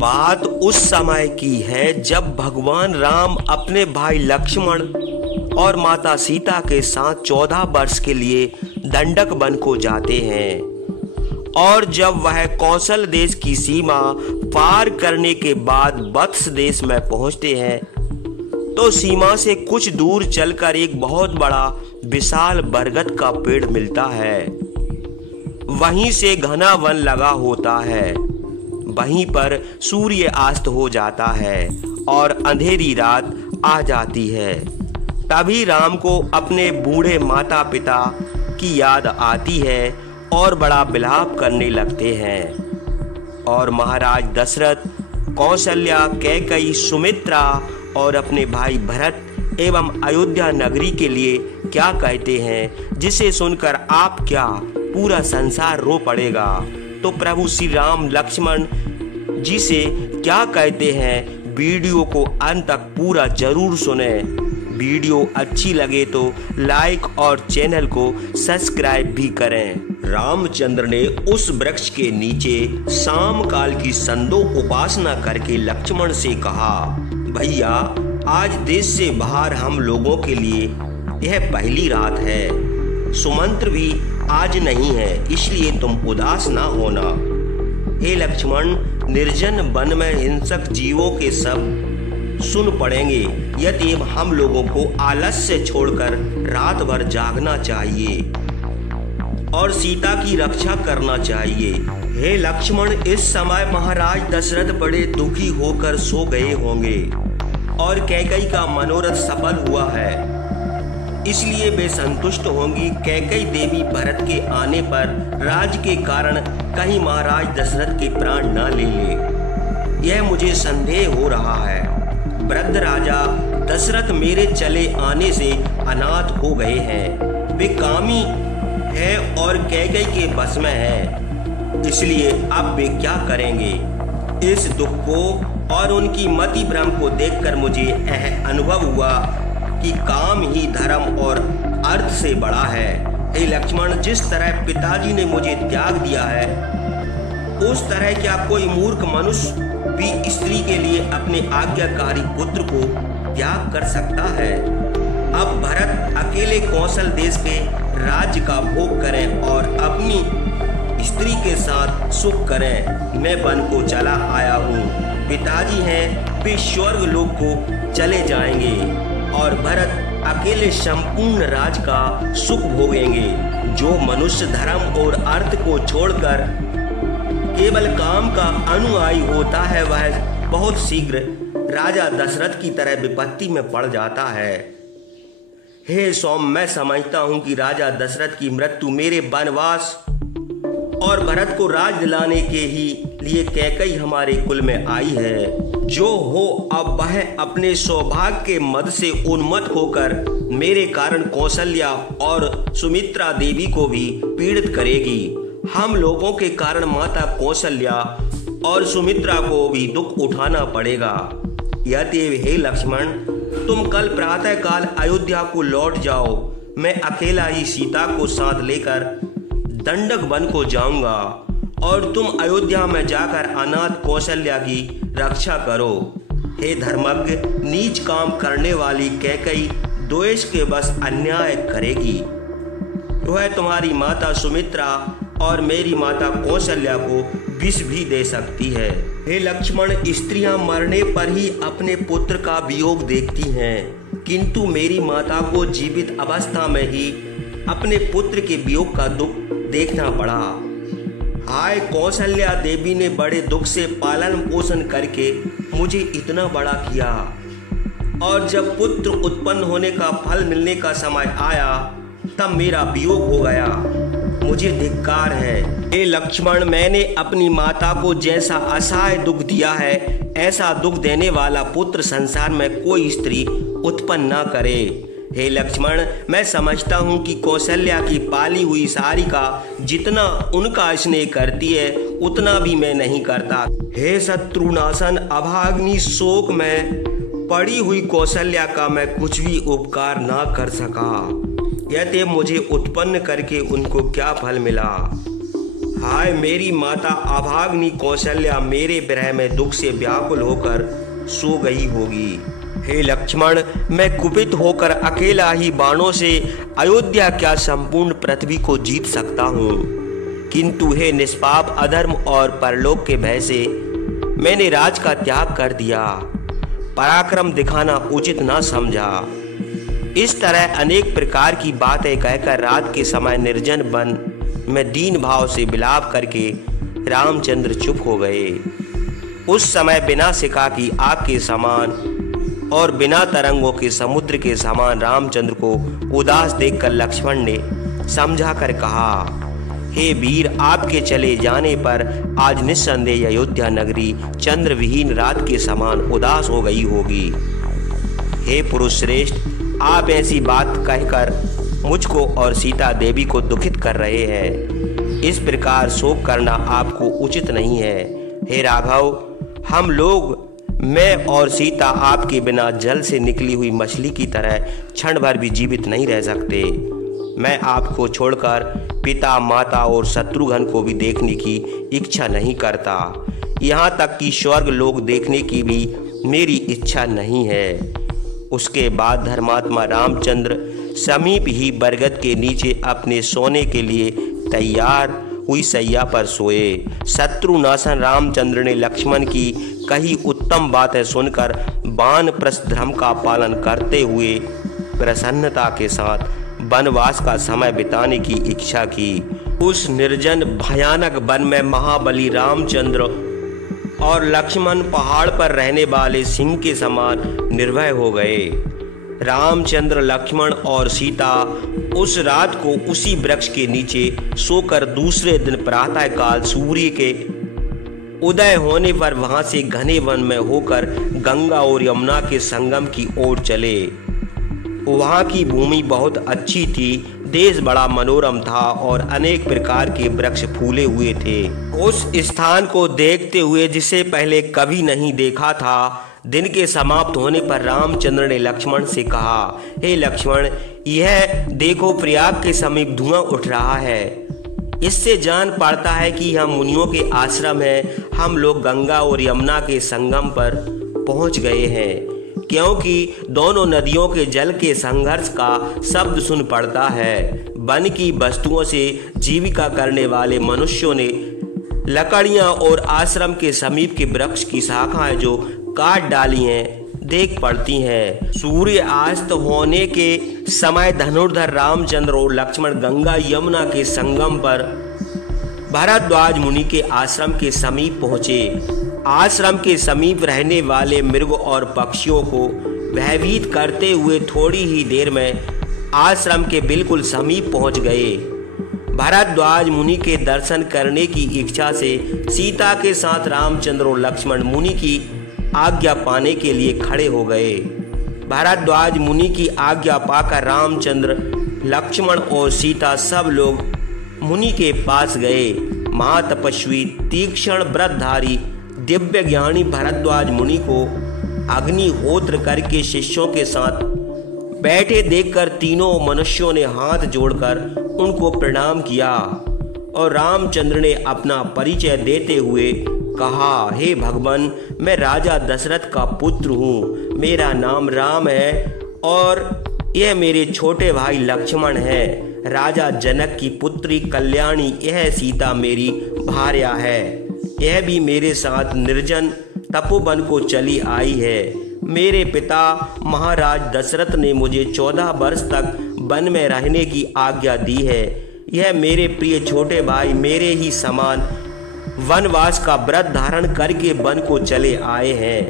बात उस समय की है जब भगवान राम अपने भाई लक्ष्मण और माता सीता के साथ 14 वर्ष के लिए दंडक वन को जाते हैं। और जब वह कौशल देश की सीमा पार करने के बाद वत्स देश में पहुंचते हैं तो सीमा से कुछ दूर चलकर एक बहुत बड़ा विशाल बरगद का पेड़ मिलता है। वहीं से घना वन लगा होता है। वहीं पर सूर्य अस्त हो जाता है और अंधेरी रात आ जाती है। तभी राम को अपने बूढ़े माता पिता की याद आती है और बड़ा विलाप करने लगते हैं। और महाराज दशरथ, कौशल्या, कैकेयी, सुमित्रा और अपने भाई भरत एवं अयोध्या नगरी के लिए क्या कहते हैं, जिसे सुनकर आप क्या पूरा संसार रो पड़ेगा। तो प्रभु श्री राम लक्ष्मण जी से क्या कहते हैं, वीडियो को अंत तक पूरा जरूर सुने। वीडियो अच्छी लगे तो लाइक और चैनल को सब्सक्राइब भी करें। रामचंद्र ने उस वृक्ष के नीचे शाम काल की संदो उपासना करके लक्ष्मण से कहा, भैया आज देश से बाहर हम लोगों के लिए यह पहली रात है। सुमंत्र भी आज नहीं है, इसलिए तुम उदास ना होना। हे लक्ष्मण, निर्जन वन में हिंसक जीवों के सब सुन पड़ेंगे, यदि हम लोगों को आलस्य छोड़कर रात भर जागना चाहिए और सीता की रक्षा करना चाहिए। हे लक्ष्मण, इस समय महाराज दशरथ बड़े दुखी होकर सो गए होंगे और कैकेयी का मनोरथ सफल हुआ है, इसलिए वे संतुष्ट होंगी। कैकेयी देवी भरत के आने पर राज के कारण कहीं महाराज दशरथ के प्राण न ले ले, यह मुझे संदेह हो रहा है। वृद्ध राजा दशरथ मेरे चले आने से अनाथ हो गए हैं। वे कामी है और कैकेयी के बस में है, इसलिए अब वे क्या करेंगे। इस दुख को और उनकी मति भ्रम को देखकर मुझे यह अनुभव हुआ कि काम ही धर्म और अर्थ से बड़ा है। हे लक्ष्मण, जिस तरह पिताजी ने मुझे त्याग दिया है, उस तरह क्या कोई मूर्ख मनुष्य भी स्त्री के लिए अपने आज्ञाकारी पुत्र को त्याग कर सकता है। अब भरत अकेले कौशल देश के राज्य का भोग करें और अपनी स्त्री के साथ सुख करें। मैं वन को चला आया हूँ। पिताजी हैं, वे स्वर्ग लोक को चले जाएंगे और भरत अकेले संपूर्ण राज का सुख भोगेंगे। जो मनुष्य धर्म और अर्थ को छोड़कर केवल काम का अनुयायी होता है, वह बहुत शीघ्र राजा दशरथ की तरह विपत्ति में पड़ जाता है। हे सौम, मैं समझता हूँ कि राजा दशरथ की मृत्यु मेरे वनवास और भरत को राज दिलाने के ही लिए कैकेयी हमारे कुल में आई है। जो हो, अब वह अपने सौभाग्य के मद से उन्मत्त होकर मेरे कारण कौशल्या और सुमित्रा देवी को भी पीड़ित करेगी। हम लोगों के कारण माता कौशल्या और सुमित्रा को भी दुख उठाना पड़ेगा। यदि हे लक्ष्मण, तुम कल प्रातः काल अयोध्या को लौट जाओ, मैं अकेला ही सीता को साथ लेकर दंडक वन को जाऊंगा और तुम अयोध्या में जाकर अनाथ कौशल्या की रक्षा करो। हे धर्मज्ञ, नीच काम करने वाली कैकेयी द्वेष के बस अन्याय करेगी। वह तुम्हारी माता सुमित्रा और मेरी माता कौशल्या को विष भी दे सकती है। हे लक्ष्मण, स्त्रियां मरने पर ही अपने पुत्र का वियोग देखती हैं, किंतु मेरी माता को जीवित अवस्था में ही अपने पुत्र के वियोग का दुख देखना पड़ा। हाय, कौशल्या देवी ने बड़े दुख से पालन पोषण करके मुझे इतना बड़ा किया, और जब पुत्र उत्पन्न होने का फल मिलने का समय आया तब मेरा वियोग हो गया। मुझे धिक्कार है। हे लक्ष्मण, मैंने अपनी माता को जैसा असहाय दुख दिया है, ऐसा दुख देने वाला पुत्र संसार में कोई स्त्री उत्पन्न न करे। हे लक्ष्मण, मैं समझता हूँ कि कौशल्या की पाली हुई सारिका जितना उनका स्नेह करती है, उतना भी मैं नहीं करता। हे शत्रुनाशन, अभाग्नि शोक में पड़ी हुई कौशल्या का मैं कुछ भी उपकार ना कर सका। यद्यपि मुझे उत्पन्न करके उनको क्या फल मिला। हाय मेरी माता अभाग्नि कौशल्या मेरे विरह में दुख से व्याकुल होकर सो गई होगी। हे लक्ष्मण, मैं कुपित होकर अकेला ही बाणों से अयोध्या क्या संपूर्ण पृथ्वी को जीत सकता हूँ, किंतु हे निष्पाप अधर्म और परलोक के भय से मैंने राज का त्याग कर दिया, पराक्रम दिखाना उचित न समझा। इस तरह अनेक प्रकार की बातें कहकर रात के समय निर्जन वन में दीन भाव से विलाप करके रामचंद्र चुप हो गए। उस समय बिना सिका की आग के समान और बिना तरंगों के समुद्र के समान रामचंद्र को उदास देखकर लक्ष्मण ने समझा कर कहा, हे वीर, आपके चले जाने पर आज निस्संदेह अयोध्या नगरी चंद्र विहीन रात के समान उदास हो गई होगी। हे पुरुष श्रेष्ठ, आप ऐसी बात कहकर मुझको और सीता देवी को दुखित कर रहे हैं। इस प्रकार शोक करना आपको उचित नहीं है। हे राघव, हम लोग, मैं और सीता आपके बिना जल से निकली हुई मछली की तरह क्षण भर भी जीवित नहीं रह सकते। मैं आपको छोड़कर पिता, माता और शत्रुघ्न को भी देखने की इच्छा नहीं करता। यहाँ तक कि स्वर्ग लोक देखने की भी मेरी इच्छा नहीं है। उसके बाद धर्मात्मा रामचंद्र समीप ही बरगद के नीचे अपने सोने के लिए तैयार हुई सैया पर सोए। शत्रुनाशन रामचंद्र ने लक्ष्मण की कही उत्तम बातें सुनकर वानप्रस्थ धर्म का पालन करते हुए प्रसन्नता के साथ वनवास का समय बिताने की इच्छा की। उस निर्जन भयानक वन में महाबली रामचंद्र और लक्ष्मण पहाड़ पर रहने वाले सिंह के समान निर्भय हो गए। रामचंद्र, लक्ष्मण और सीता उस रात को उसी वृक्ष के नीचे सोकर दूसरे दिन प्रातः काल सूर्य के उदय होने पर वहां से घने वन में होकर गंगा और यमुना के संगम की ओर चले। वहां की भूमि बहुत अच्छी थी, देश बड़ा मनोरम था और अनेक प्रकार के वृक्ष फूले हुए थे। उस स्थान को देखते हुए जिसे पहले कभी नहीं देखा था, दिन के समाप्त होने पर रामचंद्र ने लक्ष्मण से कहा, हे लक्ष्मण, यह देखो प्रयाग के समीप धुआं उठ रहा है। इससे जान पड़ता है कि यह मुनियों के आश्रम है। हम लोग गंगा और यमुना के संगम पर पहुंच गए हैं, क्योंकि दोनों नदियों के जल के संघर्ष का शब्द सुन पड़ता है। वन की वस्तुओं से जीविका करने वाले मनुष्यों ने लकड़ियां और आश्रम के समीप के वृक्ष की शाखाएं जो काट डाली हैं देख पड़ती हैं। सूर्य अस्त होने के समय धनुर्धर रामचंद्र और लक्ष्मण गंगा यमुना के संगम पर भरद्वाज मुनि के आश्रम के समीप पहुंचे। आश्रम के समीप रहने वाले मृग और पक्षियों को भयभीत करते हुए थोड़ी ही देर में आश्रम के बिल्कुल समीप पहुंच गए। भरद्वाज मुनि के दर्शन करने की इच्छा से सीता के साथ रामचंद्र और लक्ष्मण मुनि की आज्ञा पाने के लिए खड़े हो गए। भरद्वाज मुनि की आज्ञा पाकर रामचंद्र, लक्ष्मण और सीता सब लोग मुनि के पास गए। महातपस्वी तीक्ष्ण व्रतधारी दिव्य ज्ञानी भरद्वाज मुनि को अग्निहोत्र करके शिष्यों के साथ बैठे देखकर तीनों मनुष्यों ने हाथ जोड़कर उनको प्रणाम किया और रामचंद्र ने अपना परिचय देते हुए कहा, हे भगवान, मैं राजा दशरथ का पुत्र हूँ। मेरा नाम राम है और यह मेरे छोटे भाई लक्ष्मण है। राजा जनक की पुत्री कल्याणी यह सीता मेरी भार्या है। यह भी मेरे साथ निर्जन तपोवन को चली आई है। मेरे पिता महाराज दशरथ ने मुझे 14 वर्ष तक वन में रहने की आज्ञा दी है। यह मेरे प्रिय छोटे भाई मेरे ही समान वनवास का व्रत धारण करके वन को चले आए हैं।